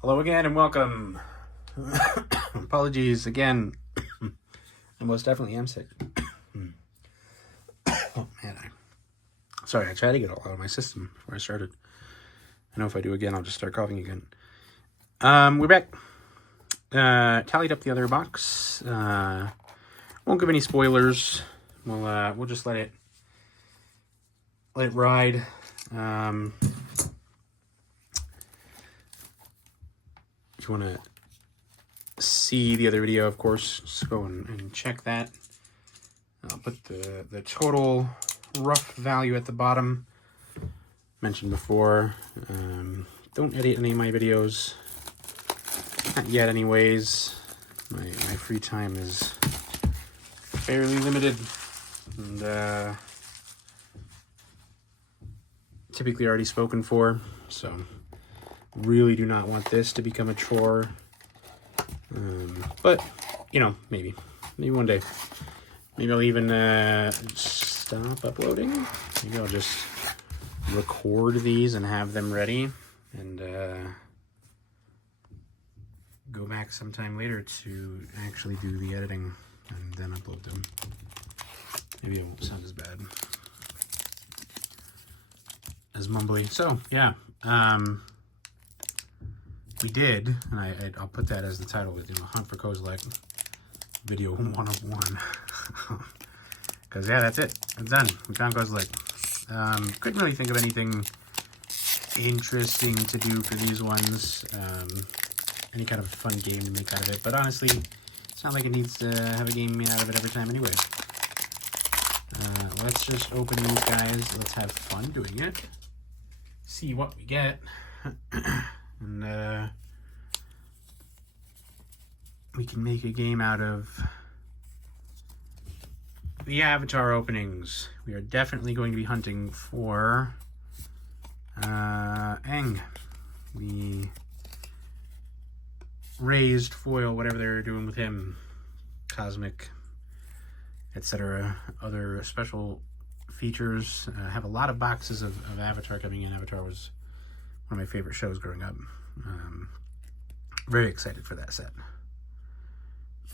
Hello again and welcome. Apologies again. I most definitely am sick. Oh man, sorry, I tried to get it all out of my system before I started. I know if I do again, I'll just start coughing again. We're back. Tallied up the other box. Won't give any spoilers. We'll just let it ride. If you want to see the other video, of course, just go and check that. I'll put the total rough value at the bottom. Mentioned before, don't edit any of my videos. Not yet anyways. My free time is fairly limited. And typically already spoken for, so really do not want this to become a chore. But, you know, maybe one day. Maybe I'll even stop uploading. Maybe I'll just record these and have them ready and go back sometime later to actually do the editing and then upload them. Maybe it won't sound as bad as mumbly. So, yeah. We did, and I'll put that as the title, with the Hunt for Kozilek video 101. Because, yeah, that's it. I'm done. We found Kozilek. Couldn't really think of anything interesting to do for these ones. Any kind of fun game to make out of it. But honestly, it's not like it needs to have a game made out of it every time anyway. Let's just open these guys. Let's have fun doing it. See what we get. And we can make a game out of the avatar openings. We are definitely going to be hunting for Aang. The raised foil, whatever they're doing with him, cosmic, etc. Other special features. Have a lot of boxes of Avatar coming in. Avatar was one of my favorite shows growing up. Very excited for that set.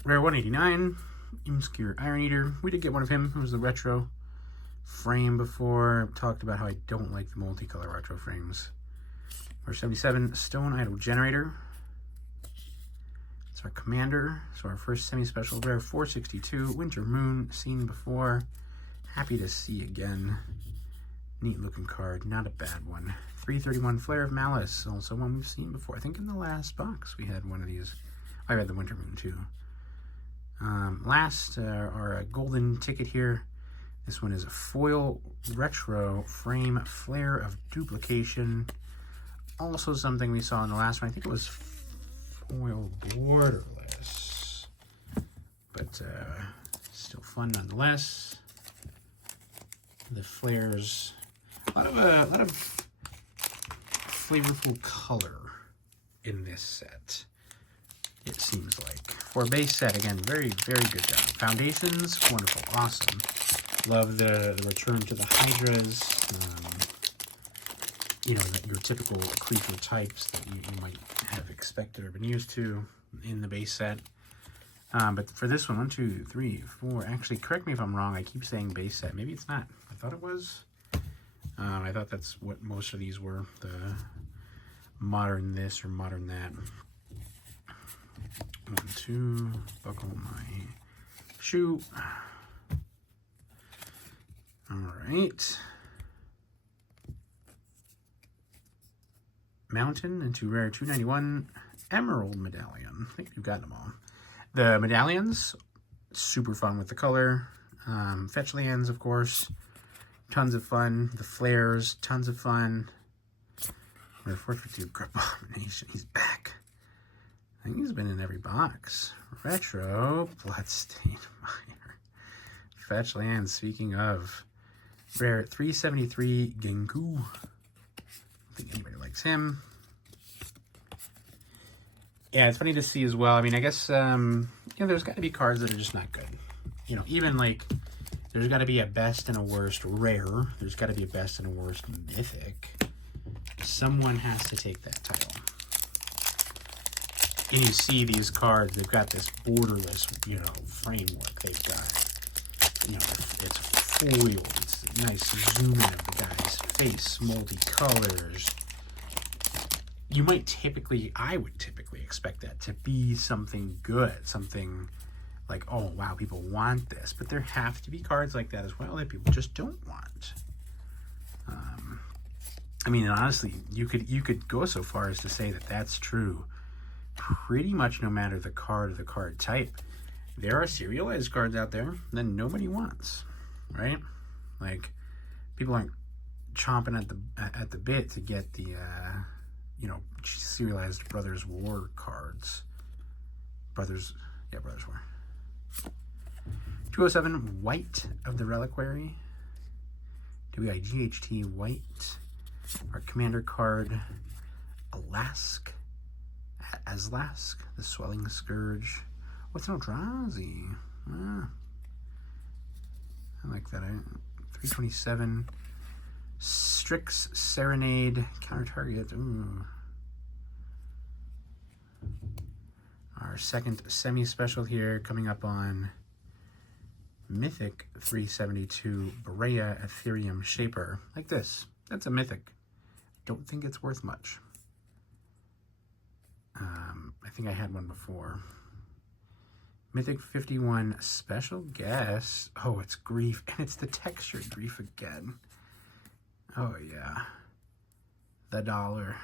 Rare 189, Obscure Iron Eater. We did get one of him. It was the retro frame before. Talked about how I don't like the multicolor retro frames. Rare 77, Stone Idol Generator. It's our commander. So our first semi-special. Rare 462, Winter Moon. Seen before. Happy to see again. Neat looking card. Not a bad one. 331 Flare of Malice. Also one we've seen before. I think in the last box we had one of these. I read the Winter Moon too. Last, our golden ticket here. This one is a foil retro frame Flare of Duplication. Also something we saw in the last one. I think it was foil borderless. But still fun nonetheless. The flares. A lot of flavorful color in this set, it seems like. For a base set, again, very, very good job. Foundations, wonderful, awesome. Love the return to the Hydras. You know, your typical creature types that you might have expected or been used to in the base set. But for this one, 1, 2, 3, 4. Actually, correct me if I'm wrong. I keep saying base set. Maybe it's not. I thought it was. I thought that's what most of these were. The modern this or modern that. 1, 2. Buckle my shoe. All right. Mountain into rare 291. Emerald Medallion. I think we've gotten them all. The medallions, super fun with the color. Fetch lands, of course. Tons of fun. The flares, tons of fun. The 452 Grip Abomination, he's back. I think he's been in every box. Retro, Bloodstained Mire. Fetch lands, speaking of. Rare 373 Gengu. I don't think anybody likes him. Yeah, it's funny to see as well. I mean, I guess, you know, there's got to be cards that are just not good. You know, even like, there's got to be a best and a worst rare. There's got to be a best and a worst mythic. Someone has to take that title. And you see these cards, they've got this borderless, you know, framework. They've got, you know, it's foiled. It's a nice zoom in of the guy's face, multi-colors. You might typically, I would typically expect that to be something good, something like, oh, wow, people want this. But there have to be cards like that as well that people just don't want. I mean, honestly, you could go so far as to say that that's true pretty much no matter the card or the card type. There are serialized cards out there that nobody wants, right? Like, people aren't chomping at the bit to get the you know, serialized Brothers War cards. Brothers War. 207 White of the Reliquary. WIGHT White. Our commander card, Aslask, the Swelling Scourge. What's an Eldrazi? I like that. 327. Strix Serenade. Counter target. Ooh. Our second semi-special here, coming up on Mythic 372. Berea Ethereum Shaper. Like this. That's a Mythic. Don't think it's worth much. I think I had one before. Mythic 51 Special Guest. Oh, it's Grief. And it's the textured Grief again. Oh, yeah. The dollar.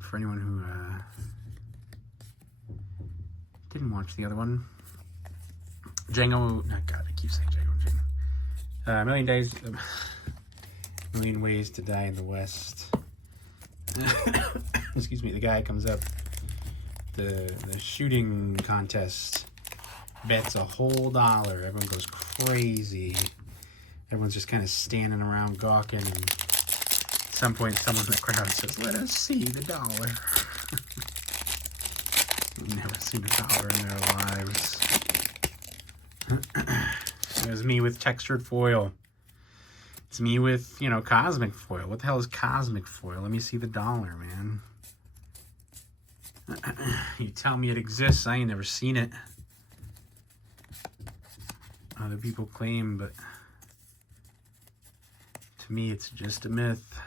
For anyone who didn't watch the other one. Django. Oh, God, I keep saying Django. A million ways to die in the West. Excuse me. The guy comes up. The shooting contest bets a whole dollar. Everyone goes crazy. Everyone's just kind of standing around gawking. And at some point, someone in the crowd says, "Let us see the dollar." Never seen a dollar in their lives. It was me with textured foil. It's me with, you know, cosmic foil. What the hell is cosmic foil? Let me see the dollar, man. You tell me it exists. I ain't never seen it. Other people claim, but to me, it's just a myth.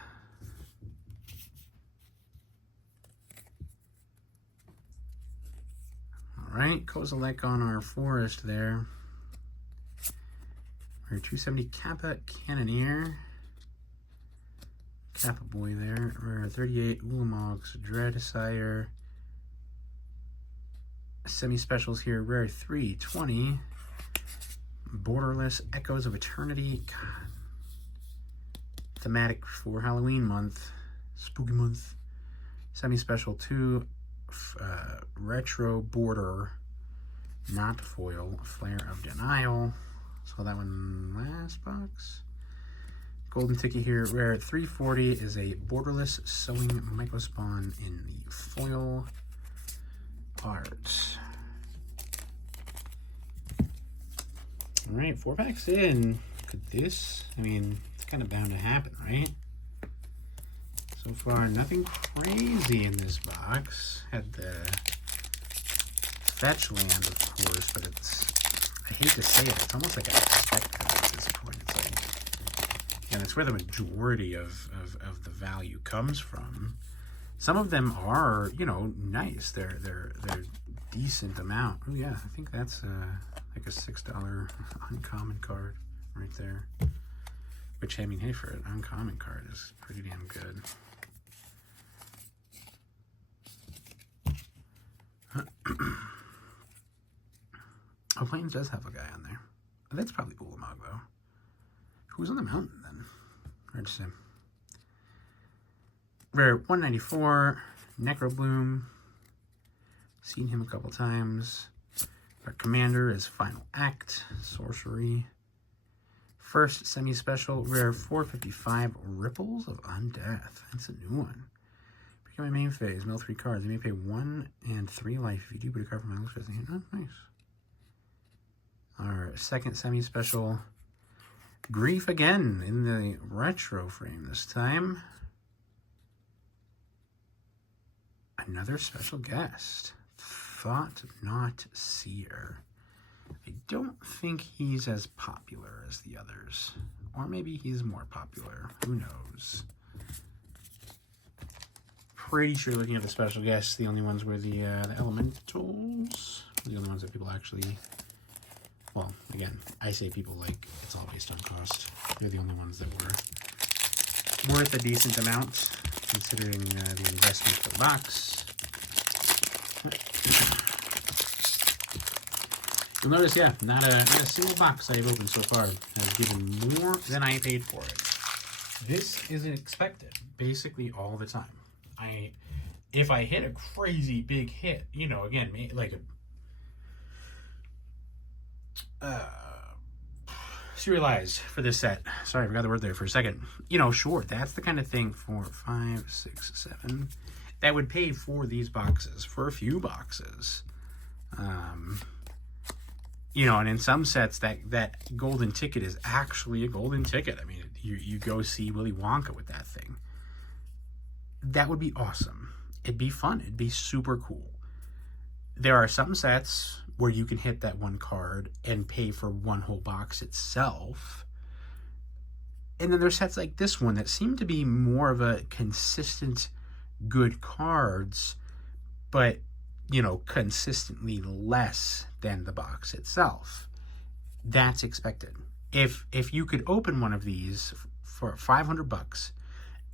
All right, Kozilek on our forest there. Our 270 Kappa Cannoneer. Kappa Boy there. Rare 38 Ulamog's Dreadsire. Semi-specials here. Rare 320. Borderless Echoes of Eternity. God. Thematic for Halloween month. Spooky month. Semi-special 2. Retro Border. Not foil. Flare of Denial. So that one last box. Golden ticket here. Rare 340 is a borderless sewing microspawn in the foil art. All right, 4 packs in. Look at this. I mean, it's kind of bound to happen, right? So far, nothing crazy in this box. Had the fetch land, of course, but it's, I hate to say it, it's almost like I expect that at this point. It's like, and it's where the majority of the value comes from. Some of them are, you know, nice. They're decent amount. Oh yeah, I think that's like a $6 uncommon card right there. Which, I mean, hey, for an uncommon card is pretty damn good. Oh, Plains does have a guy on there. That's probably Ulamog, though. Who's on the mountain, then? Hard to say. Rare 194, Necrobloom. Seen him a couple times. Our commander is Final Act, Sorcery. First semi-special, rare 455, Ripples of Undeath. That's a new one. Become my main phase, mill 3 cards. You may pay 1 and 3 life if you do put a card from my list. Oh, nice. Our second semi-special, Grief again in the retro frame this time. A another special guest. Thought Not Seer. I don't think he's as popular as the others. Or maybe he's more popular. Who knows? Pretty sure looking at the special guests, the only ones were the elementals. The only ones that people actually... Well, again, I say people like it's all based on cost. They're the only ones that were worth a decent amount, considering the investment for the box. You'll notice, yeah, not a single box I've opened so far has given more than I paid for it. This isn't expected, basically all the time. If I hit a crazy big hit, you know, again, like a serialized for this set. Sorry, I forgot the word there for a second. You know, sure, that's the kind of thing for 5, 6, 7 that would pay for these boxes, for a few boxes. You know, and in some sets, that golden ticket is actually a golden ticket. I mean, you go see Willy Wonka with that thing. That would be awesome. It'd be fun. It'd be super cool. There are some sets where you can hit that one card and pay for one whole box itself. And then there's sets like this one that seem to be more of a consistent good cards, but, you know, consistently less than the box itself. That's expected. If you could open one of these for $500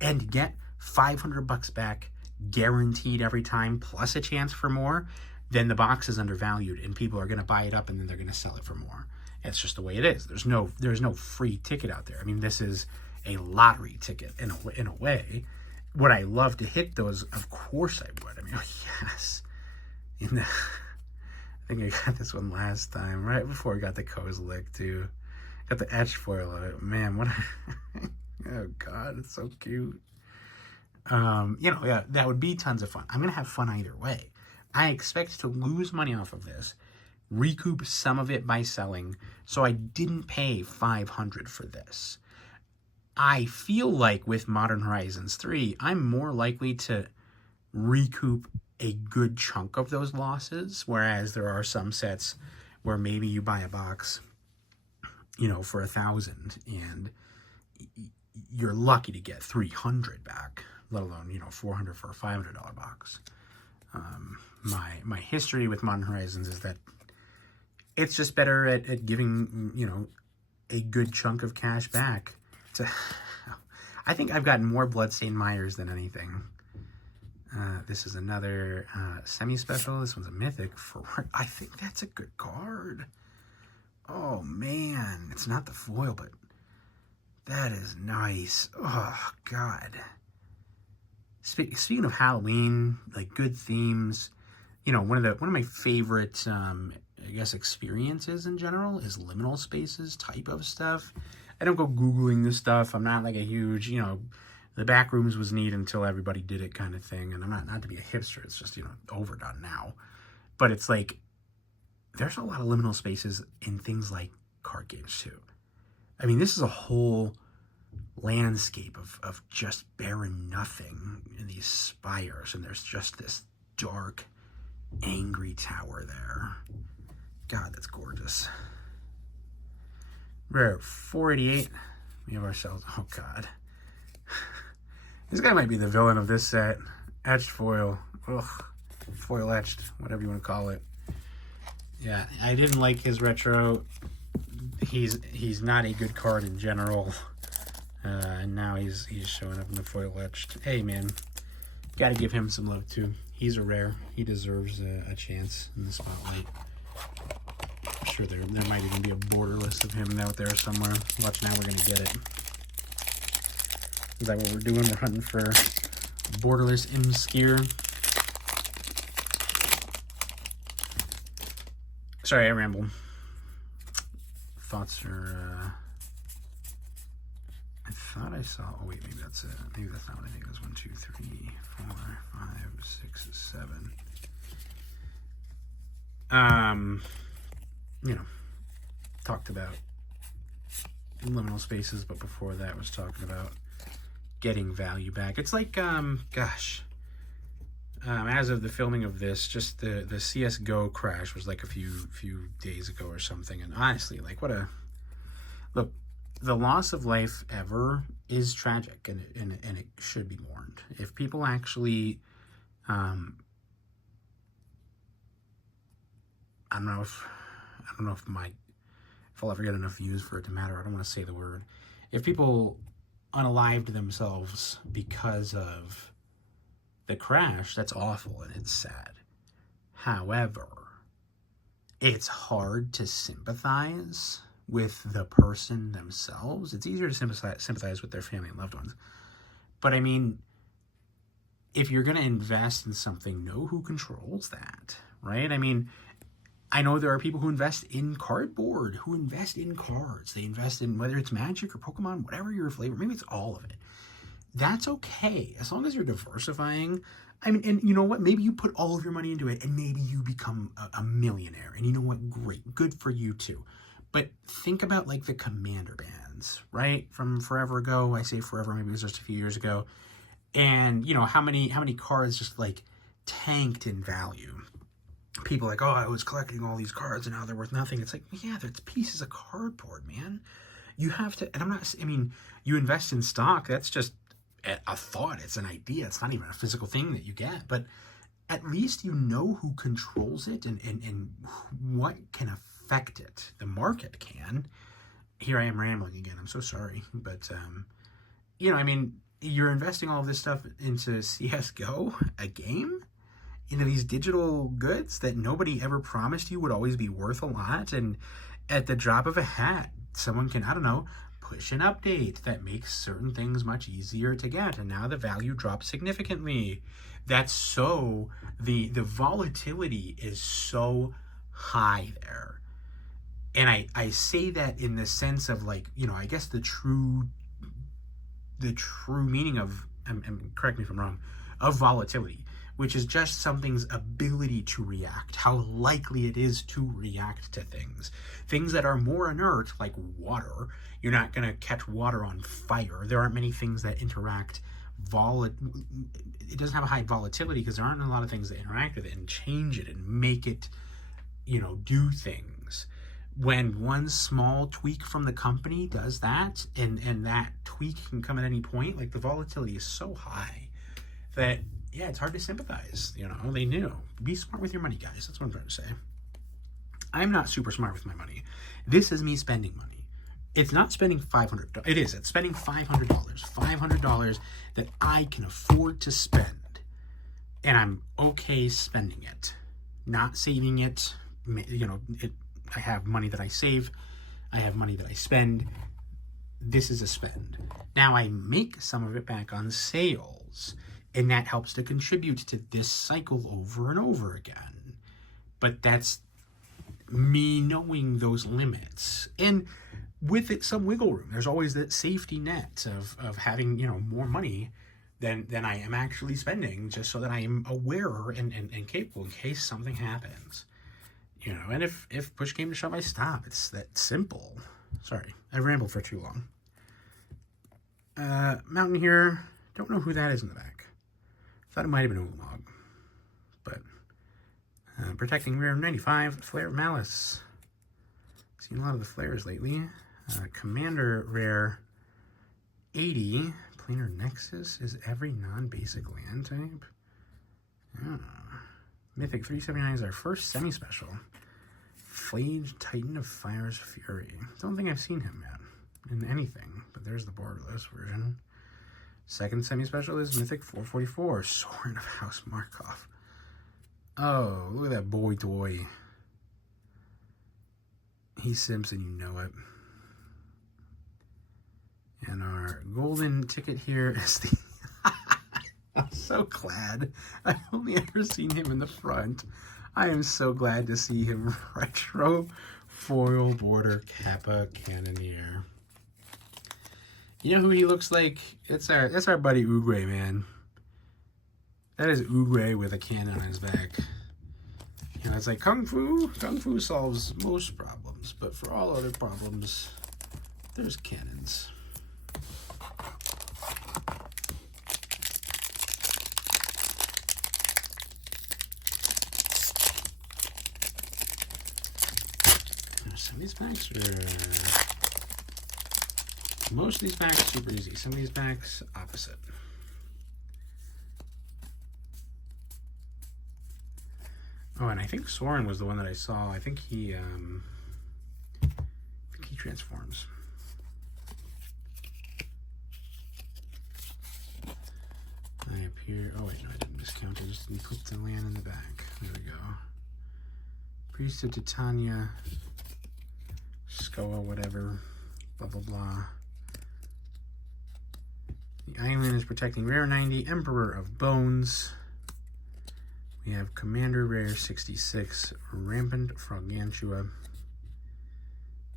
and get $500 back guaranteed every time, plus a chance for more, then the box is undervalued and people are going to buy it up and then they're going to sell it for more. It's just the way it is. There's no free ticket out there. I mean, this is a lottery ticket in a way. Would I love to hit those? Of course I would. I mean, oh, yes. I think I got this one last time, right before we got the Kozilek too. Got the etched foil of it. Man, what oh God, it's so cute. You know, yeah, that would be tons of fun. I'm going to have fun either way. I expect to lose money off of this, recoup some of it by selling, so I didn't pay $500 for this. I feel like with Modern Horizons 3, I'm more likely to recoup a good chunk of those losses, whereas there are some sets where maybe you buy a box, you know, for $1,000 and you're lucky to get $300 back, let alone, you know, $400 for a $500 box. My history with Modern Horizons is that it's just better at giving, you know, a good chunk of cash back. I think I've gotten more Bloodstained Myers than anything. This is another semi-special. This one's a mythic. I think that's a good card. Oh, man. It's not the foil, but that is nice. Oh, God. Speaking of Halloween, like good themes, you know, one of my favorite, I guess, experiences in general is liminal spaces type of stuff. I don't go Googling this stuff. I'm not like a huge, you know, the back rooms was neat until everybody did it kind of thing. And I'm not to be a hipster. It's just, you know, overdone now. But it's like, there's a lot of liminal spaces in things like card games too. I mean, this is a whole landscape of just barren nothing in these spires. And there's just this dark, angry tower there. God, that's gorgeous. We're at 488. We have ourselves, oh God. This guy might be the villain of this set. Etched foil. Ugh. Foil etched, whatever you want to call it. Yeah, I didn't like his retro. He's not a good card in general. And now he's showing up in the foil etched. Hey man, gotta give him some love too. He's a rare. He deserves a chance in the spotlight. I'm sure there might even be a borderless of him out there somewhere. Watch now, we're gonna get it. Is that what we're doing? We're hunting for borderless M-Skier. Sorry, I ramble. Thoughts are, I thought I saw, oh wait, maybe that's it. Maybe that's not what I think it was. 1, 2, 3, 4, 5, 6, 7. You know, talked about liminal spaces, but before that was talking about getting value back. It's like, gosh, as of the filming of this, just the CSGO crash was like a few days ago or something. And honestly, like, what a... Look, the loss of life ever is tragic, and it should be mourned. If people actually... I don't know if I'll ever get enough views for it to matter. I don't want to say the word. If people unalived themselves because of the crash, that's awful and it's sad. However, it's hard to sympathize with the person themselves. It's easier to sympathize with their family and loved ones. But I mean, if you're going to invest in something, know who controls that, right? I mean, I know there are people who invest in cardboard, who invest in cards. They invest in, whether it's Magic or Pokemon, whatever your flavor, maybe it's all of it. That's okay, as long as you're diversifying. I mean, and you know what? Maybe you put all of your money into it, and maybe you become a millionaire. And you know what? Great. Good for you, too. But think about, like, the Commander bands, right? From forever ago. I say forever, maybe it was just a few years ago. And, you know, how many cards just, like, tanked in value? People like, oh, I was collecting all these cards and now they're worth nothing. It's like, yeah, they're pieces of cardboard, man. You have to, and I mean, you invest in stock, that's just a thought. It's an idea. It's not even a physical thing that you get. But at least you know who controls it and what can affect it. The market can. Here I am rambling again. I'm so sorry. But, you know, I mean, you're investing all of this stuff into CSGO, a game, into these digital goods that nobody ever promised you would always be worth a lot. And at the drop of a hat, someone can, I don't know, push an update that makes certain things much easier to get. And now the value drops significantly. That's so, the volatility is so high there. And I say that in the sense of, like, you know, I guess the true meaning of, and correct me if I'm wrong, of volatility, which is just something's ability to react, how likely it is to react to things. Things that are more inert, like water, you're not going to catch water on fire. There aren't many things that interact it doesn't have a high volatility because there aren't a lot of things that interact with it and change it and make it, you know, do things. When one small tweak from the company does that, and that tweak can come at any point, like, the volatility is so high that, yeah, it's hard to sympathize. You know, they knew. Be smart with your money, guys. That's what I'm trying to say. I'm not super smart with my money. This is me spending money. It's not spending $500. It is. It's spending $500. $500 that I can afford to spend. And I'm okay spending it. Not saving it. You know, I have money that I save. I have money that I spend. This is a spend. Now I make some of it back on sales. And that helps to contribute to this cycle over and over again. But that's me knowing those limits. And with it, some wiggle room. There's always that safety net of having, you know, more money than I am actually spending, just so that I am aware and capable in case something happens. You know, and if push came to shove, I stop. It's that simple. Sorry, I rambled for too long. Mountain here. Don't know who that is in the back. Thought it might have been Ulamog. But protecting rare 95, Flare of Malice. Seen a lot of the flares lately. Commander rare 80, Planar Nexus is every non-basic land type. Mythic 379 is our first semi-special. Flage Titan of Fire's Fury. Don't think I've seen him yet in anything, but there's the borderless version. Second semi-special is Mythic 444, Sword of House Markov. Oh, look at that boy toy. He's Simpson, you know it. And our golden ticket here is the... I'm so glad. I've only ever seen him in the front. I am so glad to see him retro foil border Kappa Cannoneer. You know who he looks like? That's our buddy Uguay, man. That is Uguay with a cannon on his back. And it's like Kung Fu solves most problems, but for all other problems, there's cannons. These packs are... Most of these packs are super easy. Some of these packs, opposite. Oh, and I think Soren was the one that I saw. I think he transforms. I appear... Oh, wait, no, I didn't discount it. I just didn't put the land in the back. There we go. Priest of Titania. Skoa, whatever. Blah, blah, blah. The island is protecting rare 90. Emperor of Bones. We have Commander Rare 66. Rampant Frogantua.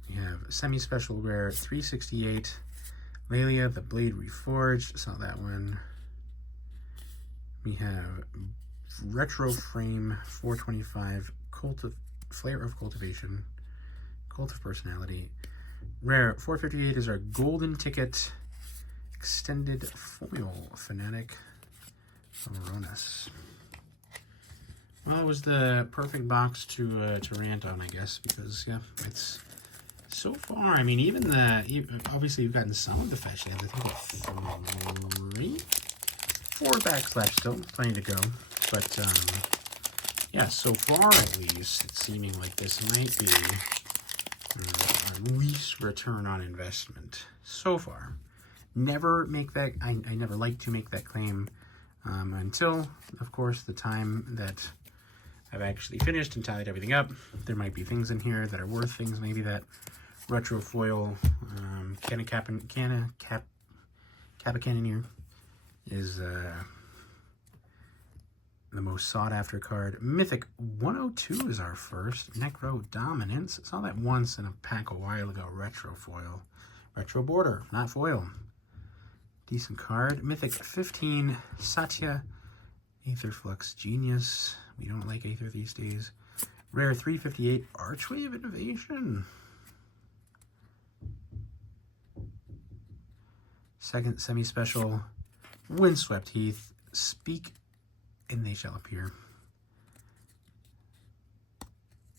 We have Semi-Special Rare 368. Lelia, the Blade Reforged. Saw that one. We have Retro Frame 425. Flare of Cultivation. Cult of Personality. Rare 458 is our golden ticket. Extended foil Fanatic Aronis. Well, it was the perfect box to rant on, I guess, because yeah, it's so far. I mean, even obviously you've gotten some of the fetch lands. I think 4 backs left still, plenty to go. But yeah, so far at least, it's seeming like this might be our least return on investment so far. Never make that. I never like to make that claim until, of course, the time that I've actually finished and tallied everything up. There might be things in here that are worth things. Maybe that retro foil Kappa Cannoneer is the most sought after card. Mythic 102 is our first. Necro Dominance. Saw that once in a pack a while ago. Retro foil. Retro border, not foil. Decent card. Mythic 15. Satya. Aetherflux Genius. We don't like Aether these days. Rare 358. Archway of Innovation. Second semi-special. Windswept Heath. Speak and they shall appear.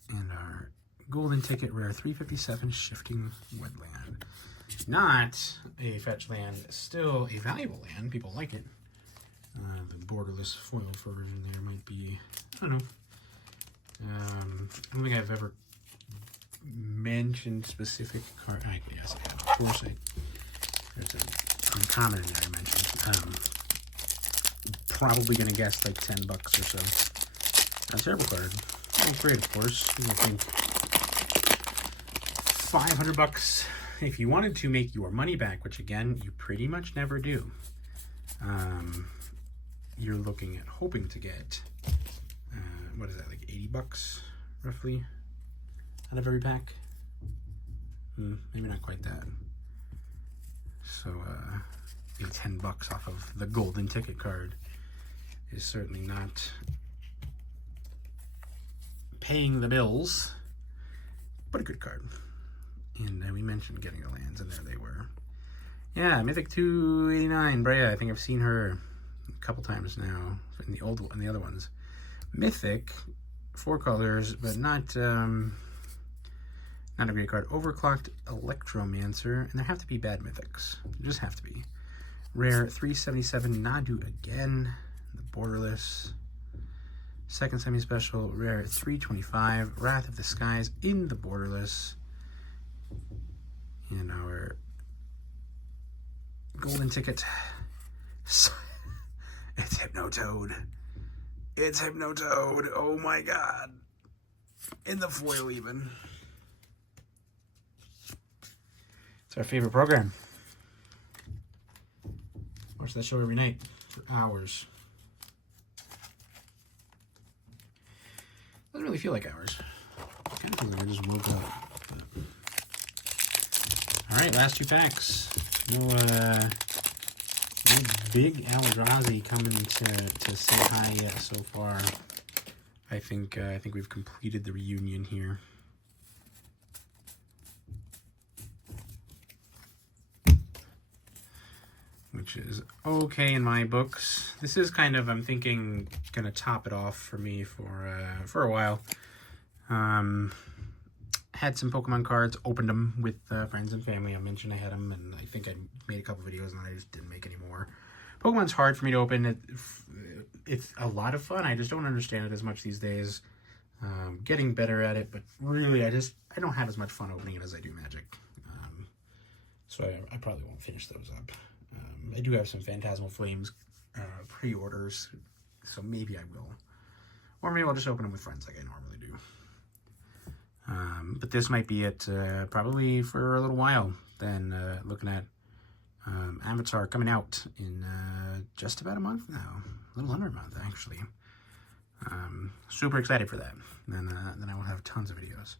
And our golden ticket, rare 357, Shifting Woodland. Not a fetch land, still a valuable land. People like it. The borderless foil version there might be, I don't know. I don't think I've ever mentioned specific card. Yes, I have. Of course, there's an uncommon in there I mentioned. Probably going to guess like $10 or so. Not a terrible card. Oh, great, of course. I think $500 if you wanted to make your money back, which again, you pretty much never do. You're looking at hoping to get, what is that, like $80 roughly out of every pack? Maybe not quite that. So, maybe $10 off of the golden ticket card is certainly not paying the bills, but a good card. And we mentioned getting the lands, and there they were. Yeah, Mythic 289, Brea. I think I've seen her a couple times now in the old and the other ones. Mythic, 4 colors, but not a great card. Overclocked Electromancer, and there have to be bad mythics. There just have to be. Rare 377, Nadu again. The borderless. Second semi-special, rare 325, Wrath of the Skies in the borderless. And our golden ticket. It's Hypnotoad. It's Hypnotoad. Oh my god. In the foil even. It's our favorite program. Watch that show every night for hours. Doesn't really feel like hours. Kind of feels like I just woke up. Alright, last 2 packs. No big Eldrazi coming to say hi yet so far. I think we've completed the reunion here. Which is okay in my books. This is kind of, I'm thinking, gonna top it off for me for a while. had some Pokemon cards, opened them with friends and family. I mentioned I had them, and I think I made a couple videos, and I just didn't make any more. Pokemon's hard for me to open. It's a lot of fun. I just don't understand it as much these days. Getting better at it, but really, I don't have as much fun opening it as I do Magic. So I probably won't finish those up. I do have some Phantasmal Flames pre-orders, so maybe I will. Or maybe I'll just open them with friends like I normally do. But this might be it probably for a little while. Then looking at Avatar coming out in just about a month now. A little under a month, actually. Super excited for that. Then I will have tons of videos.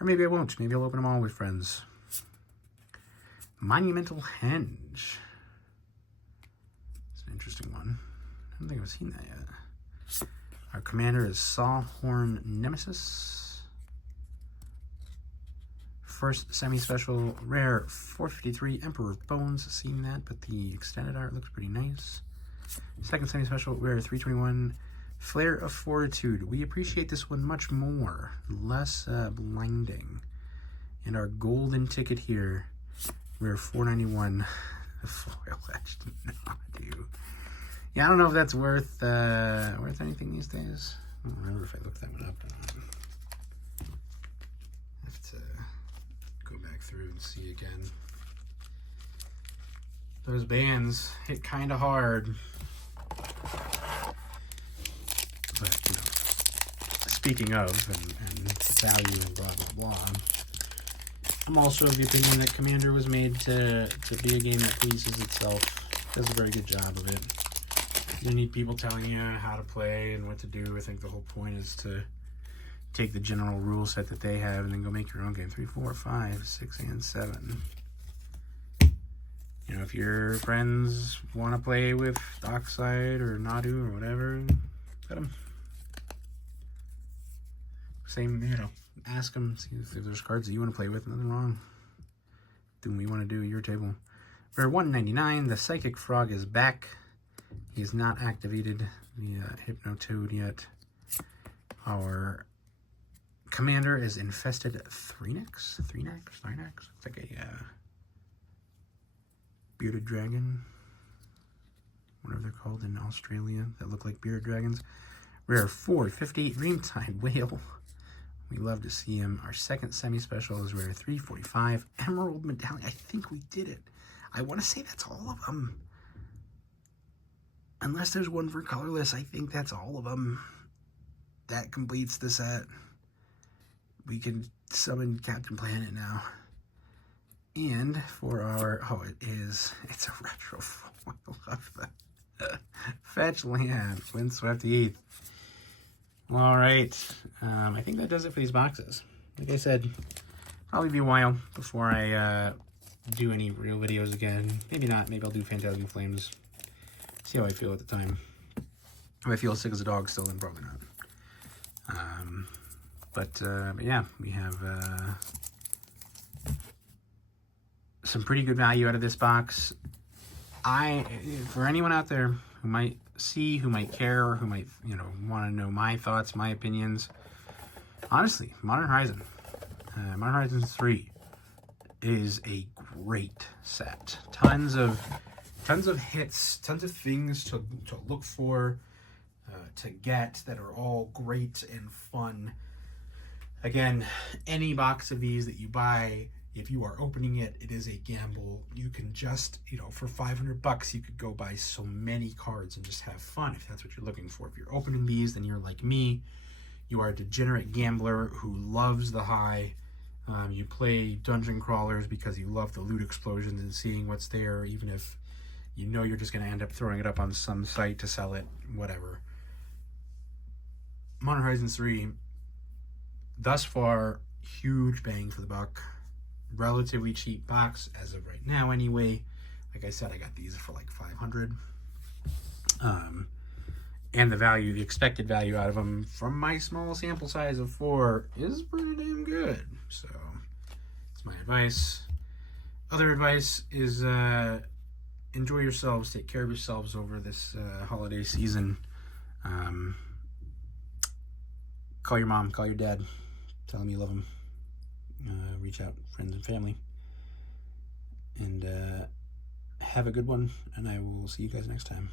Or maybe I won't. Maybe I'll open them all with friends. Monumental Henge. It's an interesting one. I don't think I've seen that yet. Our commander is Sawhorn Nemesis. First semi-special rare 453 Emperor of Bones. Seen that, but the extended art looks pretty nice. Second semi-special rare 321 Flare of Fortitude. We appreciate this one much more. Less blinding. And our golden ticket here, rare 491 foil etched. No, dude. Yeah, I don't know if that's worth anything these days. I don't remember if I looked that one up or not. I have to go back through and see again. Those bands hit kind of hard. But, you know, speaking of, and value and blah, blah, blah, I'm also of the opinion that Commander was made to be a game that pleases itself. Does a very good job of it. You need people telling you how to play and what to do. I think the whole point is to take the general rule set that they have and then go make your own game. 3, 4, 5, 6, and 7. You know, if your friends want to play with Dockside or Nadu or whatever, let them. Same, you know, ask them, see if there's cards that you want to play with. Nothing wrong. Do what you want to do at your table. For 199, the Psychic Frog is back. He's not activated the Hypnotoad yet. Our commander is Infested Threenix. Looks like a bearded dragon. Whatever they're called in Australia that look like bearded dragons. Rare 450 Dreamtide Whale. We love to see him. Our second semi-special is rare 345 Emerald Medallion. I think we did it. I want to say that's all of them. Unless there's one for colorless, I think that's all of them. That completes the set. We can summon Captain Planet now. And for our, it's a retro foil of the Fetch Land, Windswept Heath. All right, I think that does it for these boxes. Like I said, probably be a while before I do any real videos again. Maybe not, maybe I'll do Phantasmal Flames. See how I feel at the time. If I feel sick as a dog still, then probably not. But yeah, we have some pretty good value out of this box. For anyone out there who might see, who might care, or who might, you know, want to know my thoughts, my opinions, honestly, Modern Horizons 3 is a great set. Tons of hits, tons of things to look for, to get that are all great and fun. Again, any box of these that you buy, if you are opening it, it is a gamble. You can just, you know, for $500, you could go buy so many cards and just have fun if that's what you're looking for. If you're opening these, then you're like me. You are a degenerate gambler who loves the high. You play dungeon crawlers because you love the loot explosions and seeing what's there, even if you know you're just going to end up throwing it up on some site to sell it, whatever. Modern Horizons 3, thus far, huge bang for the buck. Relatively cheap box as of right now anyway. Like I said, I got these for like $500. And the value, the expected value out of them from my small sample size of 4 is pretty damn good. So, it's my advice. Other advice is enjoy yourselves, take care of yourselves over this holiday season. Call your mom, call your dad, tell them you love them. reach out, friends and family. And have a good one, and I will see you guys next time.